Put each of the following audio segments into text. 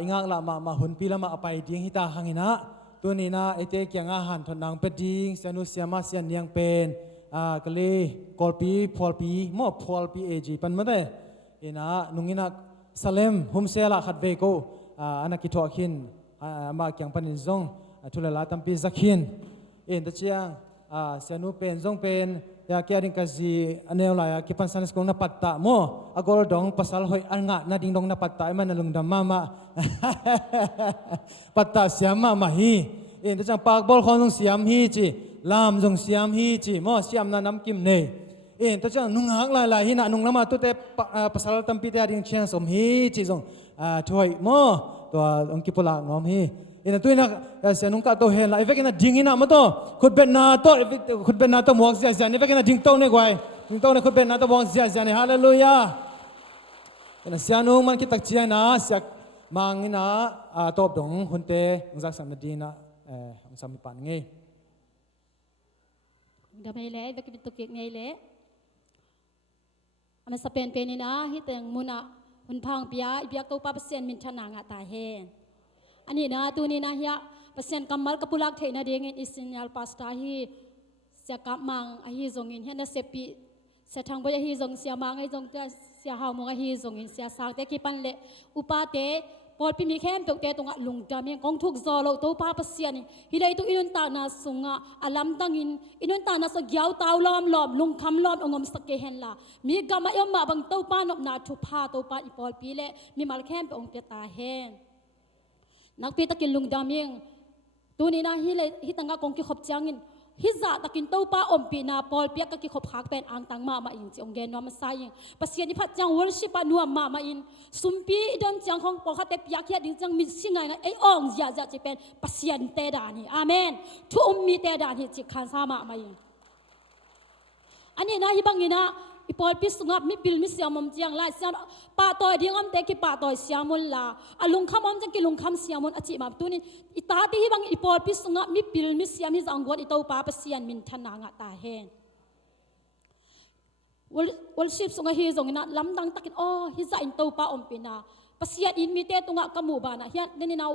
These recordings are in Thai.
อิงากละมาหุ่นปีละมาไปดิ้งฮิตาหังอินะตัวนี้นะไอเตะยังอาหารทนนางเป็ดดิ้งสนุเสียมาเสียนยังเป็นก็เลยกอลปีพอลปีมอพอลปีเอจีปันมาได้อินะนุงินักซาเลมฮุมเซลาขัดเวโกอันนักกิทอขินมาเกี่ยงปันอินซงทุเลลาตัมปีซักขินตะเชียงเสียนุเป็นซงเป็นยาเกียริงกาซีอันเนลลายกิปันสันสกงนับปัตตะโมอากอลดองภาษาหอยอันงะนาดิงดองนับปัตตะมันลุงดำมาปัตตะเสียมาฮีตะจังปากบอลคนจงเสียมฮีจีลามจงเสียมฮีจีโมเสียมนาน้ำกิมเนตะจังนุ่งหักลายหินะนุ่งละมาตุเตภาษาตัมปีเตดิงเชียงสมฮีจีจงช่วยโมตัวองกิปุลางอมฮีตัวนี้นะเสียนุ่งกาโตเห็นละอีเวกินะดิ้งหินะมาโตขุดเป็นนาโตขุดเป็นนาโตหมวกเสียอีเวกินะดิ้งโตเนี่ยกว่าดิ้งโตเนี่ยขุดเป็นนาโตหมวกเสียเนี่ยฮาเลลูยาเสียนุ่งมันคิดตักเชียนะเสียมังหินะตบดงหุ่นเตงจักสันดีนะสามีปันไงเดี๋ยวไม่เละเวกิเป็นตุกเกงไงเละมันสเปนเป็นนี่นะฮิตเตงมุนะหุ่นพังเปียเปียตัวป้าเปอร์เซ็นต์มินชนะงะตาเฮอันนี้นะตัวนี้นะเฮียเปอร์เซ็นต์กำมัลกับปุลักเทนะเดียงอินสิญญาลปาสตาฮีเสียกับมังอฮีจงอินเฮียนะเซปีเสียทางบริฮีจงเสียมังไอจงเสียหาวมงอฮีจงอินเสียสากเตกิปันเละอุปาเตพอดพิมีแค่ตกเตตรงลุงจามีกองทุกจอโลตัวป้าเปอร์เซ็นต์ฮิได้ตัวอินุนตานาสุงะอลัมตังอินุนตานาสกยาวตาวล้อมลุงคำล้อมองมสกเกเห็นละมีกามาเอมมาบังตัวป้านบนาทุพาตัวป้าอีพอลปีเละมีมาแค่ไปองเปตาเฮนักปีตะกินลุงดามิงตัวนี้นะฮิตังกากงกิขบจังอินฮิจ่าตะกินตัวป้าอมปีนาพอลเปียกกิขบหักเป็นอังตังมาอินจิองเกนวามาไซยิงปัสยานิพัดจังวอลชิปานัวมาอินสุมปีดันจังของปอคาเตปยาเคียดิจังมิสิงไงไออองยาจะจะเป็นปัสยานเตดานีอาเมนทุอมมีเตดานีจิคันซามาอินอันนี้นะฮิบังอินะอีพอลพิสุงับมีปิลมิเสียมมจียงไล่เสียป่าต่อยดิ้งอมเตกิป่าต่อยเสียมุลลาอลุงคำอมจังกิลุงคำเสียมุลอจิมาตัวนี้อีตาที่ฮิบังอีพอลพิสุงับมีปิลมิเสียมิจังกวนอีเต้าป่าเปเสียนมินทนางะตาเฮนวอลชิปสุงะฮีจงนะลำดังตะกินอ๋อฮิจะอินเต้าป่าอมปีนาเปเสียนอินมีเตตุงะกมูบานะเฮียเดนินา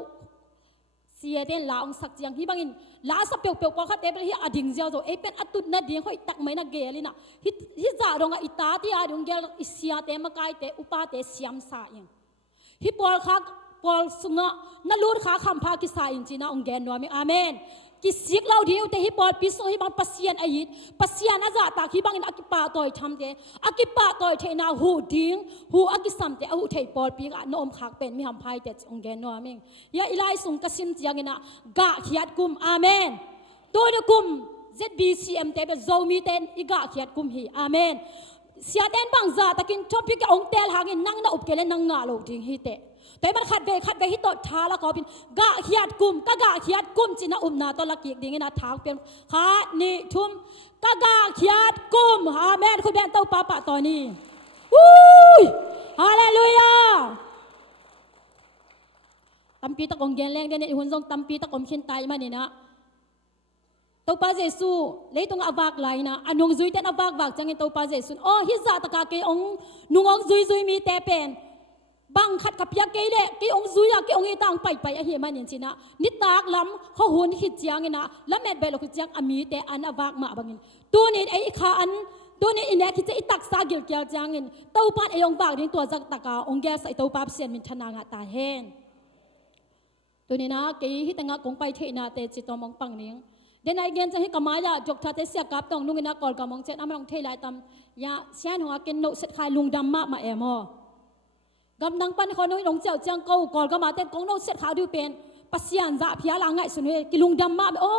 เสียเดนลาองสักเจียงฮิบังอินลาสเปียวปอคัดเตเป็นฮิอดิ่งเจ้าโจเอเป็นอตุนนาดิ่งเขาตักไม่นาเกลินะฮิจ่าดงอิตาที่อาดงเกลอิเสียเตมกายเตอุปาเตเสียมสายังฮิปอลคักปอลสุงะนลูดขาคำพากิสาอินจีนะองเกนวามิอาเมนกิสิกเราเดียวแต่ฮิปอลพิสุฮิบังปัสยานอายิดปัสยานอาจาตาฮิบังอินอากิปาต่อยทำเตอากิปาต่อยเทนาหูดิ่งหูอากิสัมเตอาหูเทปอลปีกนอมขากเป็นมิฮัมไพเตองเกนวามิยาอิไลสุงกสิมจียงอินะกะขียดกุมอาเมนตัวเดกุม ZBCM เตเป็นโซมีเตนอีกะขียดกุมฮีอาเมนเสียเตนบางซาตะกินชอบพิกองเตลหากินนั่งน่าอุบเกลนั่งงาโลดิ่งฮีเตแต่มันขัดเวฮิตอดท้าแล้วก็เป็นกะเขียดกุมกะเขียดกุมจินะนาตอละกีกดิ่งนะทางเป็นขานิทุมกะเขียดกุมอาเมนคุณแบนเต้าป้าปะตอนนี้ฮาเลลูยาตัมปีตะกงเกนแรงเดนหุ่นทรงตัมปีตะกงขินตายมานี่นะเต้าป้าเจสูเลยตรงอวากไหลนะอันนงซุยเต้นอวากจังเงินเต้าป้าเจสุนอ๋อฮิซาตะกาเกองนุ่งองซุยมีแต่เป็นบังขัดกับยาเกเล่เกองซุยาเกองอีต่างไปอะเฮียมันอย่างจีนะนิตากล้ำเขาหุ่นหิดจียงเงินนะแล้วแม่เบลคุจียงอามีแต่อันอวากมาบังเงินตัวนี้ไอ้ข้าอันตัวนี้อินเนคิดจะอิตักซาเกลเกลจียงเงินเต้าป้าไอ้องบากนี่ตัวจักตะกาองแกใส่เต้าป้าเสียนมินทนางะตาเฮนตัวนี้นะเกย์ที่แต่งงานคงไปเทนาเตจิตตมองปังเนียงเดนไอเกนจะให้กมาอย่าจกทัดเสียกับตองนุ่งนักกอลกมองเจ็ดน้ำลองเทลายตำยาเสียนหัวเกนโนเสร็จขายลุงดำมาเอมอกำนังปันคนน้อยหลงเจ้าเจียงเก้ากอลก็มาเต้นกงโนเสร็จขายดูเป็นปัสยานจะพิจารณาไงสุนเวกิลุงดำมาโอ้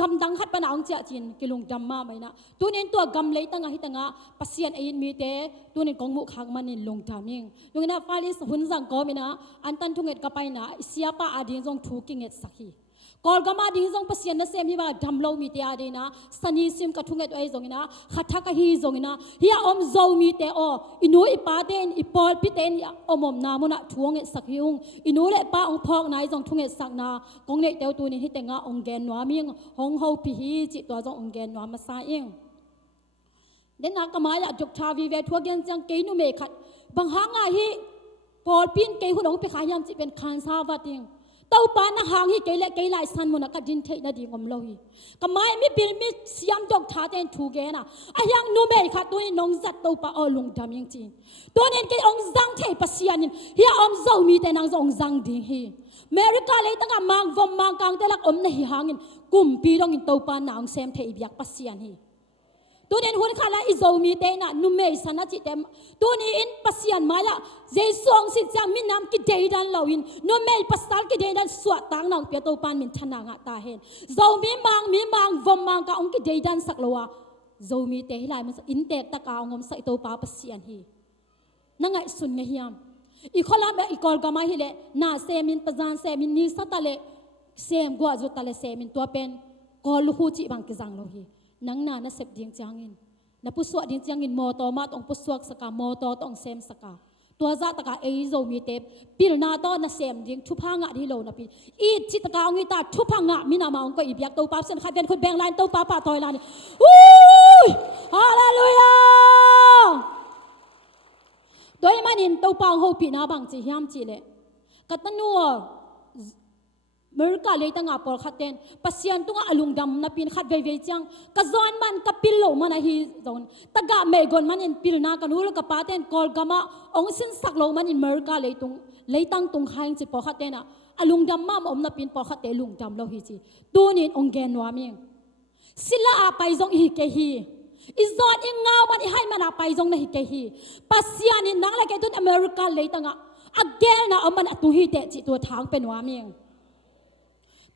กำดังขัดปัญหาองเจ้าจีนกิลุงดำมาไหมนะตัวนี้ตัวกำเลยตั้งหิตั้งปัสยานไอยินมีเตตัวนี้กงมุขางมันนี่ลงดำยิงลุงนะฟาลิสหุ่นสังก็มีนะอันตันทุ่งเอ็ดกับไปนะเสียป้าอาดีนจงถูกกิงเอ็ดสักทีกอลก็มาดิ้งจงปัสยานนั่นเสียมีว่าดำโลมีเตอาดีนะสันนิสิมกับทุ่งเอ็ดไอจงนะขัดทักฮีจงนะเฮียอมโจมีเตออินูอิปาเตนอิปอลพิเตนอมนามุนะทุ่งเอ็ดสักยุงอินูเล่ป้าองพอกนายจงทุ่งเอ็ดสักนากงเนเตวตัวนี้ที่แต่งองแกนวามิงหงเฮาพิฮีจิตตัวจงองแกนวามาซาเองเดนนักกมาอยากจกชาวีเวทัวเกนจังเกนุเมขัดบางหางาฮี ป ปอลปินเกยหุ่นองไปขายยามจิเป็นคานซาวาติงเต้าปานะหางฮีเกยเละเกยไลสันมุนักดินเทนะดีงอมโลฮีก็ไม่มีบิลมีสยามดอกชาเตนถูกเกนะไอ้ยังนูเมย์ค่ะตัวนี้น้องจัดเต้าปาอลุงดำยังจีนตัวนี้เกยองซังเทปัสยานินเฮียอมเจ้ามีแต่นางจะองซังดีฮีเมริกาเลยตั้งแต่มังวอมมังกังแต่ละอมในหางอินกุมปีดองอินเต้าปานางเซมเทอีบิยักปัสยานฮีตัวนี้หุ่นขาลาอิโซมีเตนะนุ่มเมย์สันจิตเต็มตัวนี้อินปัสยานมาละเจสองสิจามินามกิเดดันลาวินนุ่มเมย์ปัสตาลกิเดดันสวดตังนางเปียตัวปานมินชนะงะตาเห็นโซมีมังวอมมังกะองกิเดดันสักลัวโซมีเตหิลายมันอินเตตะกางอมใส่ตัวปาปัสยานฮีนั่งไงสุนเงียมอีคนละแบบอีกอลกามาฮิเลนาเซมินตะจานเซมินนิสัตเลเซมกัวจุตเลเซมินตัวเป็นกอลฮูจิบังกิจังโลฮีนังนานะเสพดิ้งจางอินนับผู้สวดดิ้งจางอินโมโตมาต้องผู้สวดสกาโมโตต้องเซมสกาตัวจัตกาเอโซมีเตปปิลนาโตนะเซมดิ้งทุพังะที่โลนะปีอีจิตกาองอิตาทุพังะมินามาองก็อีเบียกตัวป้าเซนใครเป็นคนแบ่งลายตัวป้าป้าถอยลายวู้ฮาเลลูยาโดยมันอินตัวปังโฮปีนาบังจียามจีเลกัตนัวเมริกาเลยตั้งอาปอลขัดเต็นปัสยันตุงอาลุงดำนับปินขัดเวเวจังกะจอนมันกะปิลโลมันอะฮีจอนตะกะเมกอนมันอินปิลนากันหูลกะปาเต็นกอลกะมาองสินสักโลมันอินเมริกาเลยตั้งตุงขายจิปอขัดเต็นอะอาลุงดำมาอมนับปินปอขัดเตลุงดำโลฮีจีตัวนี้องแกนวามิงศิลาอาไปจงอีเกฮีอิจอดอิงเงามันอิให้มันอาไปจงนะฮิเกฮีปัสยันอินนังละแกตุนอเมริกาเลยตั้งอะอเกลนะอมันอตุฮีเตจิตัวทางเป็นวามิง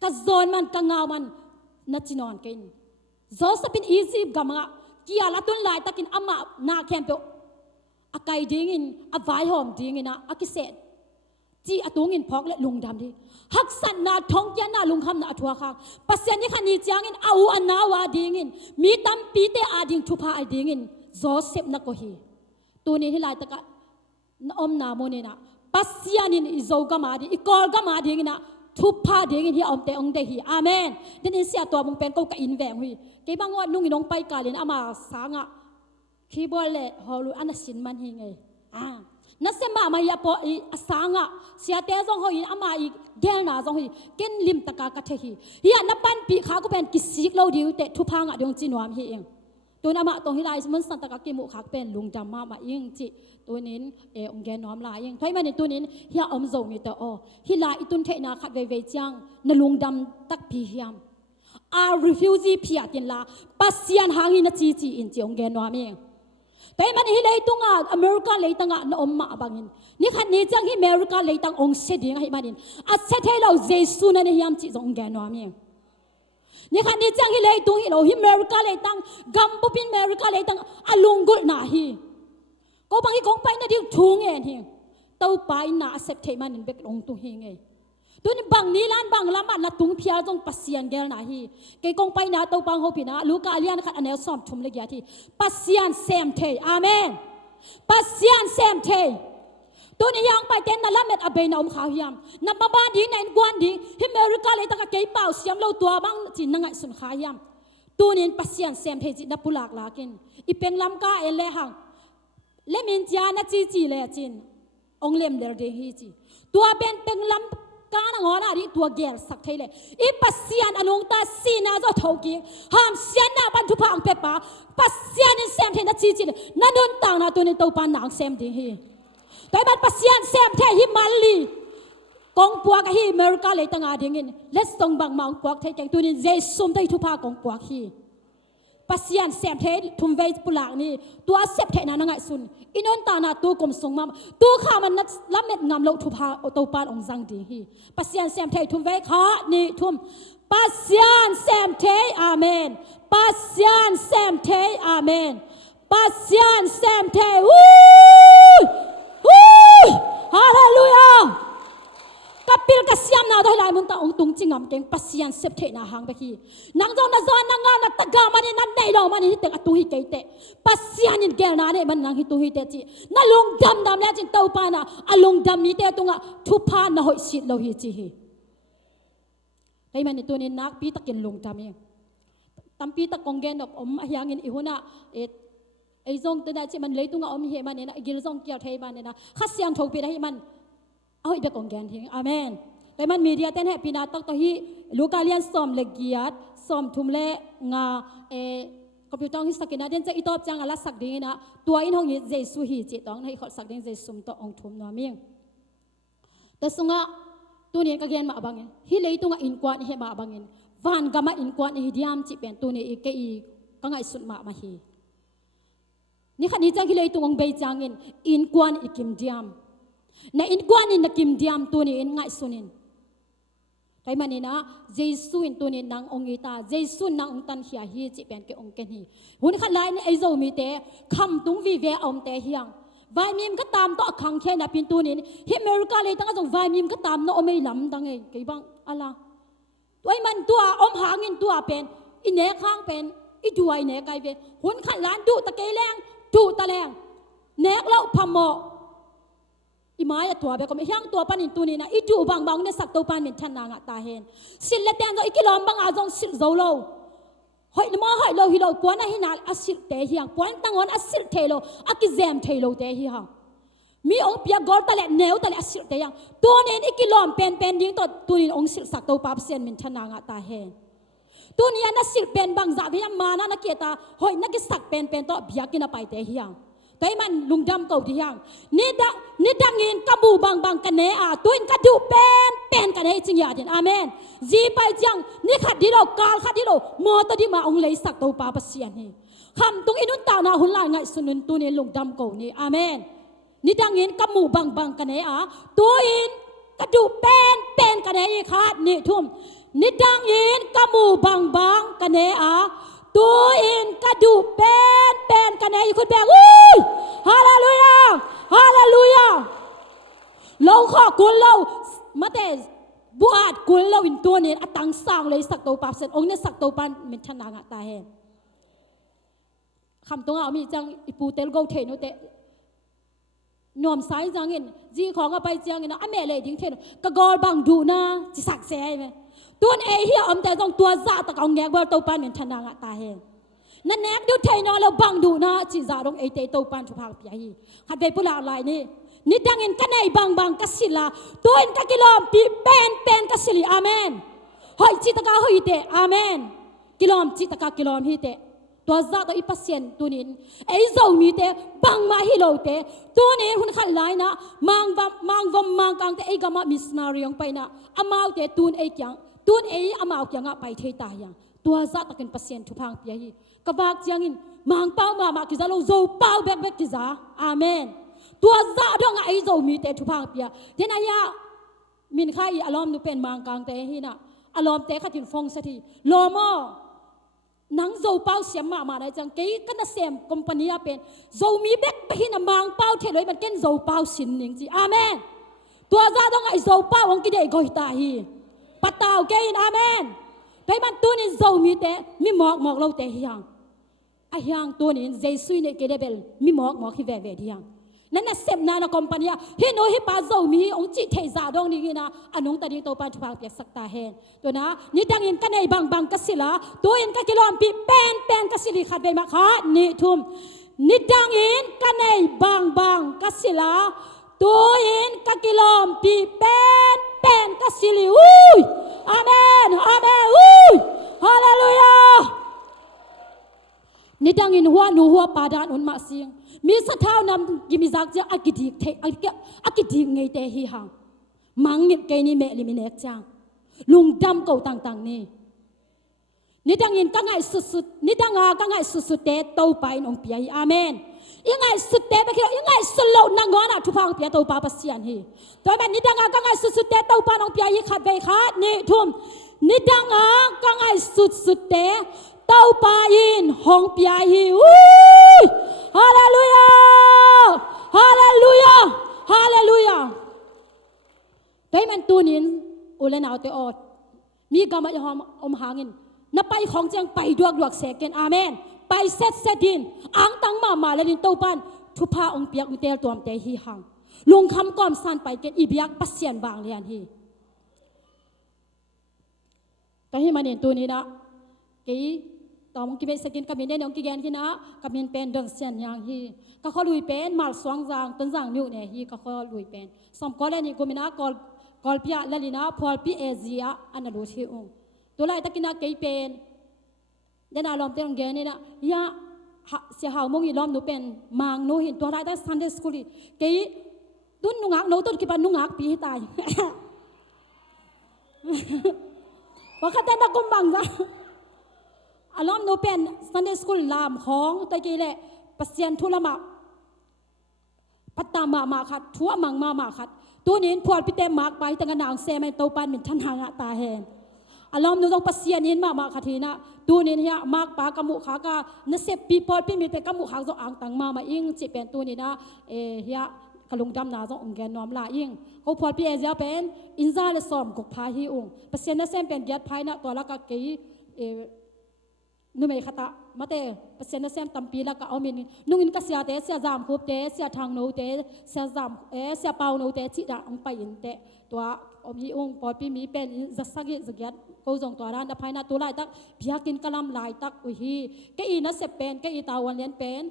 กะโซนมันกะเงามันนัดจินอนกินโซสปินอีซีกะมะกียาละตุนลายตะกินอามานาแคมเปอากายดิ้งอินอวายหอมดิ้งอินนะอากิเซตจีอตุงอินพอกและลุงดำดิฮักสันนาทองยันนาลุงคำนาอัทัวคางปัสยันนี่ขันนี่จางอินอาอันนาวาดิ้งอินมีตัมปีเตอาดิ้งทุพาไอดิ้งอินโซเซปนักโกฮีตัวนี้ที่ลายตะกะอมนาโมเนนะปัสยันอินอิโซกะมาดิอีกอลกะมาดิ้งอินนะทุบผ้าเดียงที่อมเตองเดฮีอาเมนเดนิเสียตัวมึงเป็นก็กะอินแหวงหุยเก็บางว่านุ่งน้องไปกาเลนอามาสางะคีบอลเล่ฮอลูอันนั้นสินมันหิงไงนัสเซมามาอย่าปออีสางะเสียเตะจงหอยอามาอีแกนนาจงหอยเกินลิมตะกากะเทฮีเฮียนับปันปีขาก็เป็นกิสิกเราดิวเตะทุบผ้างะดวงจีนวามเฮเองตัวนามาตรงฮิไลส์มันสันตะกากิมุขากเป็นลุงดำมาอิงจิตัวนี้องแกน้อมลายยังถ้อยมาในตัวนี้เฮียอมโจมีแต่อฮิไลอิตุนเทนาขัดเวจังนลุงดำตักพีเฮียมอารีฟิวซีพิอาตินลาปัสยันหางอินจีอินจิองแกน้อมเองแต่มันฮิไลตุงอเมริกาเลยตั้งนอมมาบังอินนี่ขัดนี้จังฮิอเมริกาเลยตั้งองเสดีงให้มันอินอัศเทเราเจสุนันฮิยามจิองแกน้อมเองนี่ขันนี้จังฮิเลยตุงฮิโลฮิเมริกาเลยตั้งกัมพูปินเมริกาเลยตั้งอลุงกุลนาฮีก็บางทีกองไปน่ะดิวทุงเองฮิเต้าไปน่ะเสพเทมันนินเบกลงตุงฮิงเองตัวนี้บางนี้ล้านบางละมันละตุงเพียจงปัสยันเกลนาฮีเกกองไปน่ะเต้าปังโฮปินะลูกาเลียนขัดอันเนลซอมชุมเลกยาทีปัสยันเซมเทอาเมนปัสยันเซมเทตัวนี้ยังไปเต้นนั่นละเม็ดอเบนอมขาวหยำนับบ้านดิ้งในกวนดิ้งฮิเมริกาเลยตั้งเกยเป่าเสียมเราตัวบ้างจีนนั่งไงสุนขายยำตัวนี้ปัสยันเซมเทจินับปุลากลากินอีเป็นลำก้าเอเลหังเลมินจานะจีเลยจินองเลมเดอร์เดฮีจีตัวเป็นลำก้านงอนาดิตัวเกลสักเทเลยอีปัสยันอนุงตาซีนาจะทอกิหามเสียนนาบันทุพังเปปาปัสยันเซมเทนะจีเลยนั่นโดนต่างนะตัวนี้ตัวปานนางเซมเดฮีแต่บัดปัสยันเซมเทฮิมาลีกองปวกฮิเมริกาเลยตั้งอาดิ่งเลสตงบางมังปวกเทจังตัวนี้เจสุมได้ทุพากองปวกฮิปัสยันเซมเททุ่มเวสปุลากนี่ตัวเซมเทนั่นไงสุนอินนตานาตัวกลมทรงมาตัวข้ามันนัดละเม็ดงามโลทุพาโอโตปานองจังดีฮิปัสยันเซมเททุ่มเวขานี่ทุ่มปัสยันเซมเทอาเมนปัสยันเซมเทอาเมนปัสยันเซมเทฮาเลลูยากับปิลกษยามนาได้ลายมุนตาองตุงจิงามเก่งปัสยันเซปเทนาหางไปขี้นางเจ้านาจอนนางงานตะกามันนั่นในเรามันนี่เตะตุฮิเกเตปัสยันนี่แกนาเนี่ยมันนางฮิตุฮิเตจีนั่นลงดำเนี่ยจินเต้าปานะอลงดำนี่เตะตุงะทุพานะหอยสิเราฮิจีฮีไอ้มันนี่ตัวนี้นักปีตะกินลงดำเองตั้มปีตะกงเกนดอกอมยางเงินอีหัวน่ะไอ้จงตัวนั้นที่มันเลยตุงอมเฮมันเนี่ยนะกิลจงเกี่ยวไทยมันเนี่ยนะขัดเสียงถูกไปได้มัน เอาอีกแบบกองแกนทิ้งอาเมนแต่มันมีเดียเต้นให้ปีนาตอกตัวฮีลูกาเลียนซอมเลกียดซอมทุมเลงาคอมพิวเตอร์ฮิสกินาเดนจะอีตอบจังอะไรสักดิ้งนะตัวอินหงเยซูฮีจิตองให้ขอสักดิ้งเยซูตัวองทุมนัวมิงแต่สุงะตัวนี้ก็เรียนมาบังเงินฮิเลยตัวอินกวนเฮมาบังเงินวันก็มาอินกวนฮิดิามจิเป็นตัวนี้อีกอีก็ไงสุดมาฮีนี่ขันนี้จังฮิเลยตัวองเบยจังเงินอินกวนอีกิมดิามในอินกวนอินนักกิมดิามตัวนี้ไงสุนินแต่มันนี่นะเยซูอินตัวนี้นางองค์ตาเยซูนางองค์ตันเฮียฮีจิเป็นเกองเกนีหุ่นขันไลน์ไอโซมีเตะคำตุงวิเวอมเตะเฮียงวายมีมก็ตามต่อขังแค่นับเป็นตัวนี้ฮิเมริกาเลยตั้งแต่วายมีมก็ตามโนไม่ล้ำตั้งไงกี่บังอะไรตัวมันตัวอมหาเงินตัวเป็นอินเนข้างเป็นอีดูไอเนกไกเป็นหุ่นขันล้านดูตะเกียแรงดูตะแรงเนกเล่าพมออีไม้ตัวแบบก็ไม่ย่างตัวปันอินตัวนี้นะอีดูบางเนี่ยสักตัวปันเป็นชันนางตาเห็นสิเลตแตงก็อีกิลอมบางอาจงสิโซโลหอยมาหอยโลฮิโลกวนให้นาอสิเตะเฮียงกวนตั้งวันอสิเทโลอากิเซมเทโลเตะเฮียงมีองเปียกอลตะเลเนวตะเลอสิเตะยังตัวนี้อีกิลอมเป็นยิงตัวนี้องสิสักตัวปับเซนเป็นชันนางตาเห็นตัวนี้นักสิเป็นบางจ่าพยายามมานะนักเกียรติหอยนักสักเป็นตัวเบียกินไปเตะเฮียงแต่มันลุงดำเก่าที่ยังนี่ดังเงินกบูบางกันเนอตัวนี้ก็ดูเป็นกันให้จริงอย่างเดียอาเมนจีไปจังนี่ขัดที่เราการขัดที่เรามอตัวที่มาองเลยสักตัวปาปเสียนี่คำตรงอินุนตานาหุ่นลายไงสุนุนตัวนี้ลุงดำเก่านี่อาเมนนี่ดังเงินกบูบางกันเนอตัวนี้ก็ดูเป็นกันให้ขาดนี่ทุ่มนี่ดังเงินกบูบางกันเนอตัวอินก็ดูเป็นกันเองคุณแบงอุ้ยฮาเลลูยาฮาเลลูยาเราขอกุลเรามาแต่บุอาดกุลเราอินตัวนี้ตั้งสร้างเลยสักตัวปับเสร็จองค์นี้สักตัวปันเป็นชนะงะตาเห็นคำตรงเอามีจังอีปูเตลโกเทนเตนวมสายจังเงินจีของเอาไปจังเงินนะอเมเลยดิ้งเทนกะกอลบังดูนะจะสักเสียไหมตัวเอเฮียอมแต่ต้องตัวซาตะกองแงกเบอร์ตัวปันเป็นชนะงะตาเห็นนั่นแนกดูเทนอเราบังดูนะจีซาตรงเอเตตัวปันชุพังปียหัดไปพูดอะไรนี่ดังเงินกันในบางกัสศิลาตัวเองก็กิลอมปีเป็นกัสศิลีอาเมนหอยจิตกาหอยเตอาเมนกิลอมจิตกากิลอมฮิเตตัวซาตัวอีพัสเซนตัวนี้ไอ้เจ้ามีเตบังมาฮิโลเตตัวนี้หุ่นขันไลนะมังกังเตไอ้กามามิสนารียงไปนะอามาเตตูนไอ้ยังตูนไอ้อามาเอายังไปเทตายังตัวซาตะกินพัสเซนทุพังปียกบากยังอินมังเป้ามากิจาโลโซเป้าแบกกิจาอาเมนตัวซาดองไอ้เจ้ามีเตทุพังปียเทนายามินข้าอีอารมณ์นูเป็นมังกังเตหินะอารมณ์เตขัดถินฟงสถีโลโมนังโจเป้าเสียมาได้จังเก๋ก็น่าเสียมคอมพานีเป็นโจมีเบ็กไปหินมังเป้าเทลอยมันเก่งโจเป้าสินหนึ่งจีอาเมนตัวซาดองไอ้โจเป้าวังกิเดกอยตาฮีปัตตาวเก่งอาเมนแต่มันตัวนี้โจมีเตมีหมอกเราเตะยังไอ้ยังตัวนี้เจสุยเนี่ยเกเดเบลมีหมอกที่เวเดียงนั่นน่ะเซมนาคอมพานีฮิโนฮิปาโจมีองจิเทซาดองนี่นะอันนงตาดีโตปันชุพังเปียสักตาเฮนตัวนะนี่ดังยินกันในบางกัสศิลาตัวยินกันกิโลมปีเป็นกัสศิลีขัดไปมาขานี่ทุ่มนี่ดังยินกันในบางกัสศิลาตัวยินกันกิโลมปีเป็นกัสศิลีอุ้ยอาเมนอุ้ยฮาเลลูยานี่ดังยินหัวปาดานอุนมาเสียงมีสะเท้านำกิมิจักจะอากิดีไงเตะฮีฮังมังเงียบเกนี่เมลิมิเนกจังลุงดำเก่าต่างนี่ดังยินกังไงสุดนี่ดังกังไงสุดเตะโตไปน้องเปียอาเมนยังไงสุดเตะไปคิดยังไงสุดโลนังงอนะทุพังเปียโตปาปัสเซียนฮีตัวมันนี่ดังกังไงสุดเตะโตปาน้องเปียยี่ขัดไปขาดนี่ทุ่มนี่ดังกังไงสุดเตะเต้าปายินหงเปียฮีฮาเลลูยาฮาเลลูยาฮาเลลูยาแต่มันตัวนี้อุเลนเอาเตอดมีกรรมยหอมหางินนับไปของเจียงไปดวกเสกเกนอาเมนไปเซตดินอังตังมาเลนินโตปันทุพาองเปียกอุเตลตัวมเตฮีหังลุงคำก้อมสันไปเกนอีเบียกปัสเซียนบางเลียนฮีแต่ให้มันเห็นตัวนี้นะกี่ ตอมกิเบสกินกบินเดนองกิแกนกินะกบินเป็นดอนเซียนยังฮีก็เขาลุยเป็นมาลสวงจางต้นจางนิวเนี่ยฮีก็เขาลุยเป็นสมก็เลยนี่กูมินะกอลพิอาลลินะพอลพิเอเซียอันนั้นรู้ที่องตัวไรตะกินะเกยเป็นเดนอารมณ์เตงเกนี่นะยาเสียหาวมงยีล้อมหนูเป็นมังหนูเห็นตัวไรแต่ซันเดย์สคูลเกยตุนนุงักหนูตุนกิปันนุงักปีให้ตายว่าเขาเต้นตะกุมบังจ้ะอารมณ์หนูเป็นซันเดย์สคูลลามของตะกี้แหละปัสเซียนทุลมาปัตตามาขัดทั่วมังมาขัดตัวนี้พอพิเตมากไปตั้งนางเซมันโตปันเป็นชั้นหางตาแหนอารมณ์หนูต้องปัสเซียนนี้มาขัดทีนะตัวนี้เนี่ยมากปากมุขากานเสพปีพอพิมีแต่กมุขากจะอ่างตังมาอิงจิเป็นตัวนี้นะเฮียกลุงดำนาจะองแกนนอมลาอิงเขาพอพิเอเซียเป็นอินซาเลสอมกพาฮีองปัสเซียนนั่นเซมเป็นยัดพายนะตัวละก็เกยนุ่มเอขตะมาเตะเปอร์เซ็นต์เซมตัมปีละก็เอามินนุ่งอินก็เสียเตะเสียจามคูบเตะเสียทางโนเตะเสียจามเสียเปาโนเตะจิดาองไปอินเตะตัวอมีองปอดปีมีเป็นจัสกิจักยัดกูจงตัวร้านดับภายในตัวลายตักพิจากินกะลำลายตักอุฮีแกอีนัสเซเป็นแกอีตาวันเลียนเป็น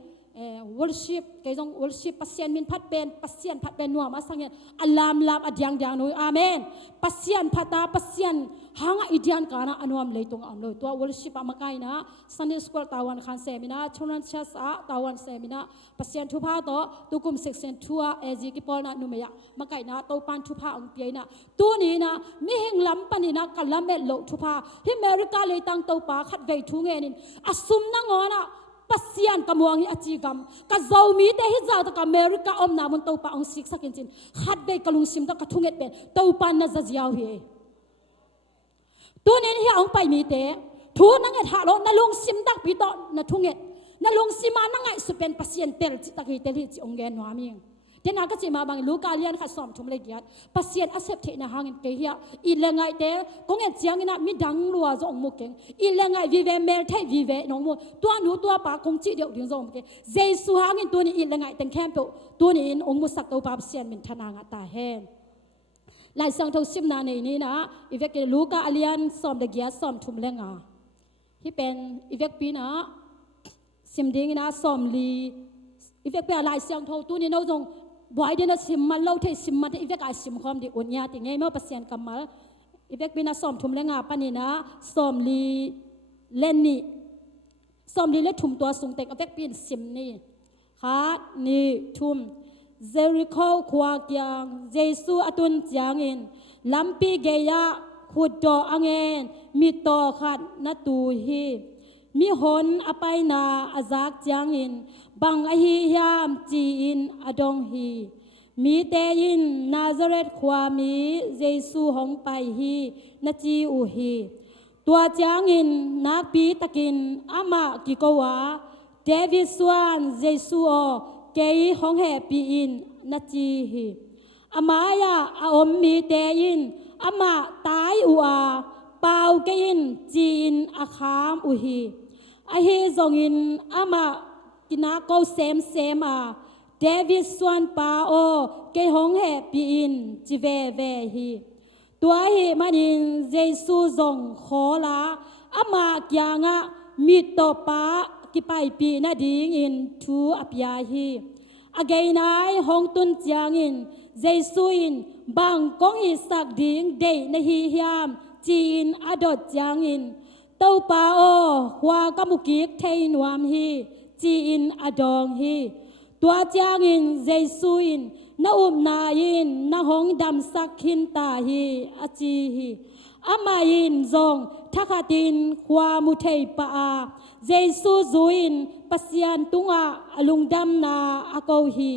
worship แกจง worship ปัสเซียนมินพัดเป็นปัสเซียนพัดเป็นนัวมาสังเกตอัลลามลามอดียงนุยอาเมนปัสเซียนพัดตาปัสเซียนหางอิเดียนกานะอนุมเลยตรงอันเลยตัว worship อามาไกนะ Sunday School ตาวันคันเซมินาชนันเชสอาตาวันเซมินาปัสเซียนทุพาโตตุกุมเซกเซนทัวเอจิกิปอลนะนุเมียมาไกนะโตปันทุพาองเปียนะตัวนี้นะมีเฮงลำปันนะกัลลามเมลโลทุพาที่อเมริกาเลยตั้งโตปาขัดเวทุงเงินอสุมนังอนะปัสเซียนกำมวงอาจีกรรมกะเจ้ามีแต่ฮิจาตะกอเมริกาอมนามันเต้าปาองสิกสักจินขัดเบกลุงซิมตะกะทุงเอ็ดเป็นเต้าปานน่ะจะเจียวเฮตัวนี้เฮียองไปมีแต่ทูนังเอ็ดหาโลนั่นลุงซิมตักปีต่อน่ะทุงเอ็ดนั่นลุงซิมานังไงสุเป็นปัสเซียนเตลจิตะกีเตลิจิองเกนวามิงเดนากะจิมาบางลูกาเลียนขัดสอมทุมเลยกียดปัสเซียนอาเซปเทนะหางเกเฮียอีเลงไงเตกงเอ็ดเจียงนะมีดังรัวจงมุกเกงอีเลงไงวิเวเมลไทวิเวนองมุตัวหนูตัวปาคงจิเดียวดึงจงมุกเกเจสุหางตัวนี้อีเลงไงเต็งแคมเปตัวนี้องมุสักตัวปัสเซียนมินทนางตาแฮนลายสังทซิมนาในนี้นะอีเวกลูกาเลียนสอมเดกียสอมทุมเลงาที่เป็นอีเวกปีนะซิมดิ้งนะสอมลีอีเวกเป็นลายสังทตัวนี้เราจงบ่อยเดนสิมมาเล่าเทสิมมาที่อีเวกไอสิมความดีอุ่นยาติไงเมื่อปัสเซียนกำมาอีเวกปีน่ะสอมทุมเลงาปนีนะสอมลีเล่นนี่สอมลีเล่ทุมตัวสูงเต็กอีเวกปีนสิมนี่ค่ะนี่ทุมเจริโคควากียงเจสูอตุนจางอินลัมปีเกียขุดดออังเงินมีต่อขัดนัตูฮีมีหนอไปนาอาจากจางอินบังอหิยามจีอินอดงฮีมีเตยินนาซาเรตความมีเยซูหงไปฮีนาจีอูฮีตัวจางอินนักปีตะกินอามากิโกวาเดวิดสวานเยซูโอเกยหงแห่ปีอินนาจีฮีอามายาอาอมมีเตยินอามาตายอูอาเปาเกยินจีอินอาคามอูฮีอาฮีจงอินอามากินาโกเซมอาเดวิดสวานปาโอเกยหงแห่ปีอินจิเวเวฮีตัวฮีมันอินเยซูจงขอลาอามากียงะมีตปากิไปปีนาดิงอินทูอพยาฮีอเกยนายหงตุนจางอินเยซูอินบางกงอิสักดิงเดนฮียามจีนอดดจางอินเต้าปาโอหัวกมุกิกเทนวามฮีจีนอดองฮีตัวจางอินเยซูอินนาอุมนาอินนาหงดำสักขินตาฮีอจีฮีอามาอินจงทักตินความุเทปาเยซูจุอินปัสยานตุงอาลุงดำนาอากอฮี